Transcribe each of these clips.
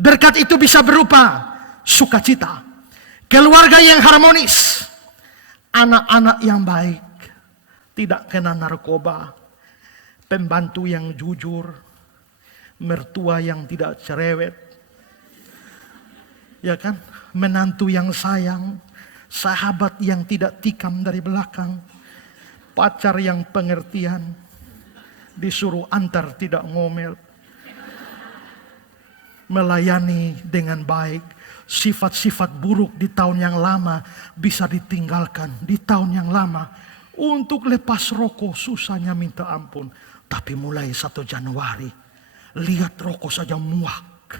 Berkat itu bisa berupa sukacita, keluarga yang harmonis, anak-anak yang baik, tidak kena narkoba, pembantu yang jujur, mertua yang tidak cerewet, ya kan? Menantu yang sayang, sahabat yang tidak tikam dari belakang, pacar yang pengertian, disuruh antar tidak ngomel, melayani dengan baik. Sifat-sifat buruk di tahun yang lama bisa ditinggalkan di tahun yang lama. Untuk lepas rokok susahnya minta ampun. Tapi mulai 1 Januari, lihat rokok saja muak.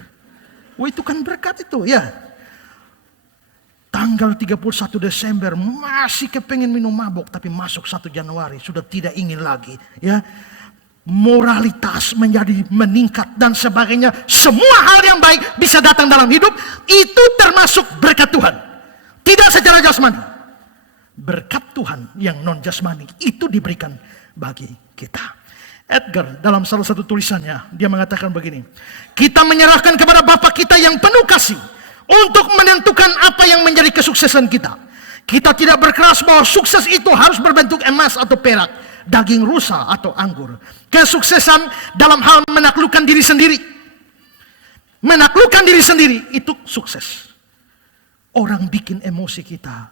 Wah, itu kan berkat itu ya. Tanggal 31 Desember masih kepengen minum mabuk, tapi masuk 1 Januari sudah tidak ingin lagi ya. Moralitas menjadi meningkat dan sebagainya. Semua hal yang baik bisa datang dalam hidup. Itu termasuk berkat Tuhan. Tidak secara jasmani. Berkat Tuhan yang non jasmani itu diberikan bagi kita. Edgar dalam salah satu tulisannya dia mengatakan begini, kita menyerahkan kepada Bapa kita yang penuh kasih untuk menentukan apa yang menjadi kesuksesan kita. Kita tidak berkeras bahwa sukses itu harus berbentuk emas atau perak, daging rusa atau anggur. Kesuksesan dalam hal menaklukkan diri sendiri. Menaklukkan diri sendiri itu sukses. Orang bikin emosi kita,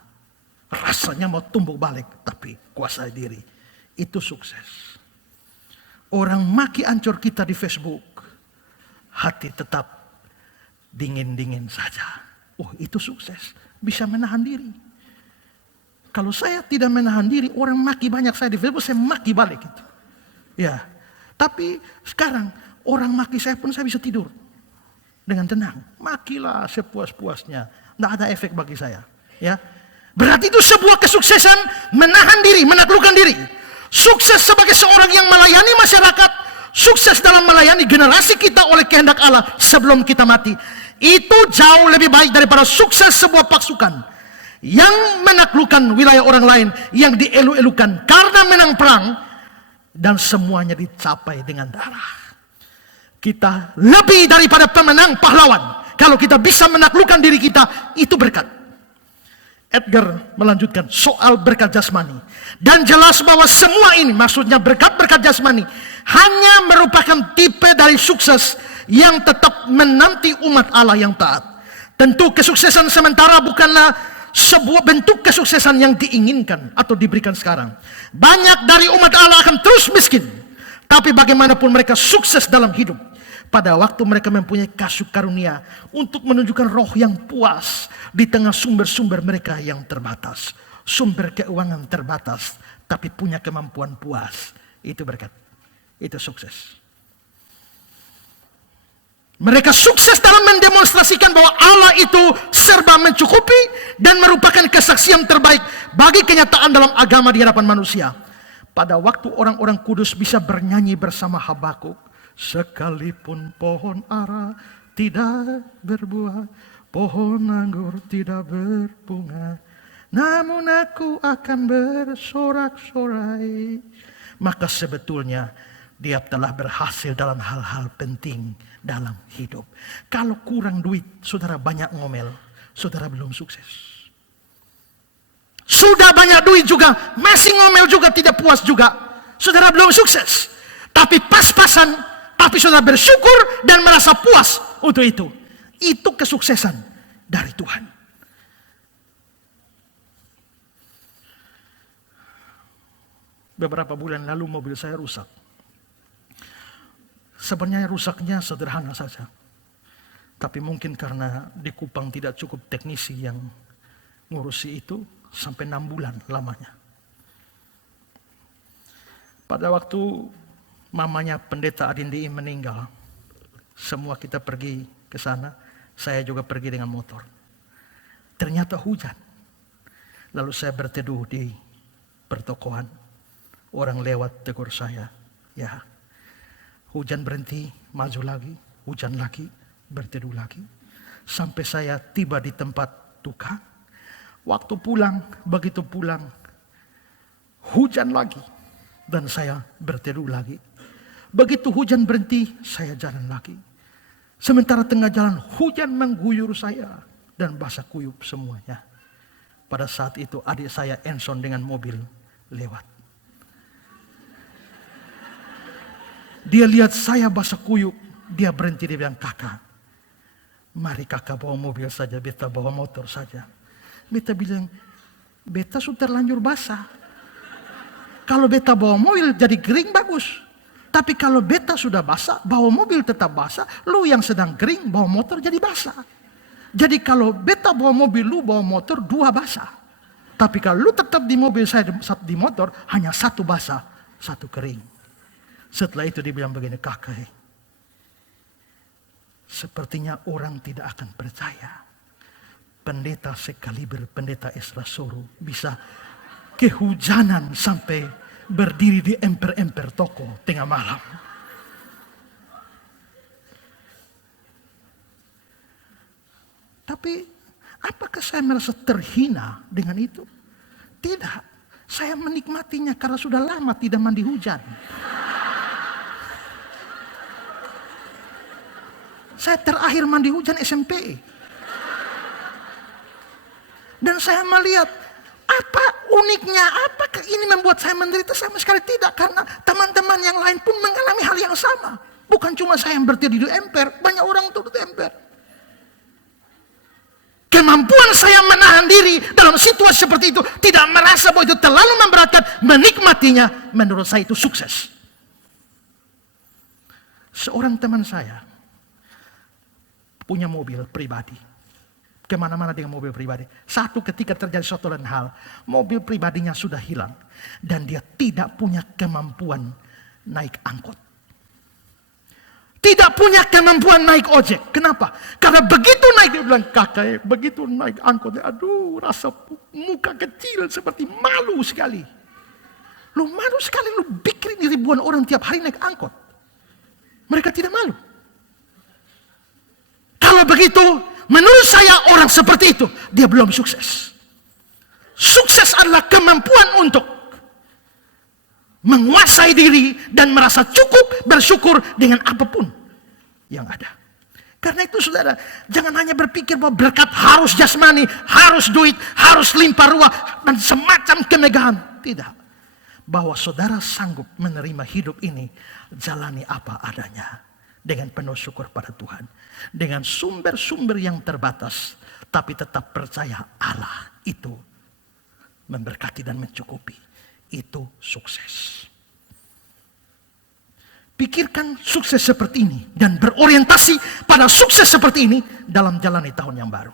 rasanya mau tumbuk balik, tapi kuasai diri. Itu sukses. Orang maki ancur kita di Facebook, hati tetap dingin-dingin saja. Oh, itu sukses. Bisa menahan diri. Kalau saya tidak menahan diri, orang maki banyak saya di Facebook, saya maki balik itu. Ya, tapi sekarang orang maki saya pun saya bisa tidur dengan tenang. Makilah sepuas-puasnya, tidak ada efek bagi saya. Ya, berarti itu sebuah kesuksesan, menahan diri, menaklukkan diri. Sukses sebagai seorang yang melayani masyarakat, sukses dalam melayani generasi kita oleh kehendak Allah sebelum kita mati. Itu jauh lebih baik daripada sukses sebuah pasukan yang menaklukkan wilayah orang lain, yang dielu-elukan karena menang perang dan semuanya dicapai dengan darah. Kita lebih daripada pemenang pahlawan. Kalau kita bisa menaklukkan diri kita, itu berkat. Edgar melanjutkan soal berkat jasmani. Dan jelas bahwa semua ini, maksudnya berkat-berkat jasmani, hanya merupakan tipe dari sukses yang tetap menanti umat Allah yang taat. Tentu kesuksesan sementara bukanlah sebuah bentuk kesuksesan yang diinginkan atau diberikan sekarang. Banyak dari umat Allah akan terus miskin, tapi bagaimanapun mereka sukses dalam hidup pada waktu mereka mempunyai kasih karunia untuk menunjukkan roh yang puas di tengah sumber-sumber mereka yang terbatas. Sumber keuangan terbatas, tapi punya kemampuan puas. Itu berkat. Itu sukses. Mereka sukses dalam mendemonstrasikan bahwa Allah itu serba mencukupi dan merupakan kesaksian terbaik bagi kenyataan dalam agama di hadapan manusia. Pada waktu orang-orang kudus bisa bernyanyi bersama Habakuk, sekalipun pohon ara tidak berbuah, pohon anggur tidak berbunga, namun aku akan bersorak-sorai. Maka sebetulnya dia telah berhasil dalam hal-hal penting dalam hidup. Kalau kurang duit, saudara banyak ngomel, saudara belum sukses. Sudah banyak duit juga, masih ngomel juga, tidak puas juga, saudara belum sukses. Tapi pas-pasan, tapi saudara bersyukur dan merasa puas untuk itu. Itu kesuksesan dari Tuhan. Beberapa bulan lalu mobil saya rusak. Sebenarnya rusaknya sederhana saja. Tapi mungkin karena di Kupang tidak cukup teknisi yang ngurusi itu, sampai 6 bulan lamanya. Pada waktu mamanya pendeta Adindi meninggal, semua kita pergi ke sana, saya juga pergi dengan motor. Ternyata hujan. Lalu saya berteduh di pertokoan. Orang lewat tegur saya, ya. Hujan berhenti, maju lagi, hujan lagi, berteduh lagi. Sampai saya tiba di tempat duka. Waktu pulang, begitu pulang, hujan lagi. Dan saya berteduh lagi. Begitu hujan berhenti, saya jalan lagi. Sementara tengah jalan hujan mengguyur saya dan basah kuyup semuanya. Pada saat itu adik saya Enson dengan mobil lewat. Dia lihat saya basah kuyup, dia berhenti, dia bilang, "Kakak, mari kakak bawa mobil saja, beta bawa motor saja." Beta bilang, "Beta sudah terlanjur basah. Kalau beta bawa mobil jadi kering bagus. Tapi kalau beta sudah basah, bawa mobil tetap basah. Lu yang sedang kering, bawa motor jadi basah. Jadi kalau beta bawa mobil, lu bawa motor, dua basah. Tapi kalau lu tetap di mobil, saya di motor, hanya satu basah, satu kering." Setelah itu dia bilang begini, "Kakak, sepertinya orang tidak akan percaya. Pendeta sekaliber pendeta Ezra Soru bisa kehujanan sampai berdiri di emper-emper toko tengah malam." Tapi apakah saya merasa terhina dengan itu? Tidak. Saya menikmatinya karena sudah lama tidak mandi hujan. Saya terakhir mandi hujan SMP. Dan saya melihat, apa uniknya, apakah ini membuat saya menderita? Sama sekali tidak, karena teman-teman yang lain pun mengalami hal yang sama. Bukan cuma saya yang berdiri di emper, banyak orang turut emper. Kemampuan saya menahan diri dalam situasi seperti itu, tidak merasa bahwa itu terlalu memberatkan, menikmatinya, menurut saya itu sukses. Seorang teman saya punya mobil pribadi. Kemana-mana dengan mobil pribadi. Satu ketika terjadi suatu hal, mobil pribadinya sudah hilang. Dan dia tidak punya kemampuan naik angkot. Tidak punya kemampuan naik ojek. Kenapa? Karena begitu naik, dia bilang, "Kakak, begitu naik angkot, aduh, rasa muka kecil seperti malu sekali." Lu malu sekali, lu bikin ribuan orang tiap hari naik angkot. Mereka tidak malu. Kalau begitu, menurut saya orang seperti itu, dia belum sukses. Sukses adalah kemampuan untuk menguasai diri dan merasa cukup bersyukur dengan apapun yang ada. Karena itu saudara, jangan hanya berpikir bahwa berkat harus jasmani, harus duit, harus limpah ruah, dan semacam kemegahan. Tidak. Bahwa saudara sanggup menerima hidup ini, jalani apa adanya. Dengan penuh syukur pada Tuhan. Dengan sumber-sumber yang terbatas. Tapi tetap percaya Allah itu memberkati dan mencukupi. Itu sukses. Pikirkan sukses seperti ini. Dan berorientasi pada sukses seperti ini dalam jalani tahun yang baru.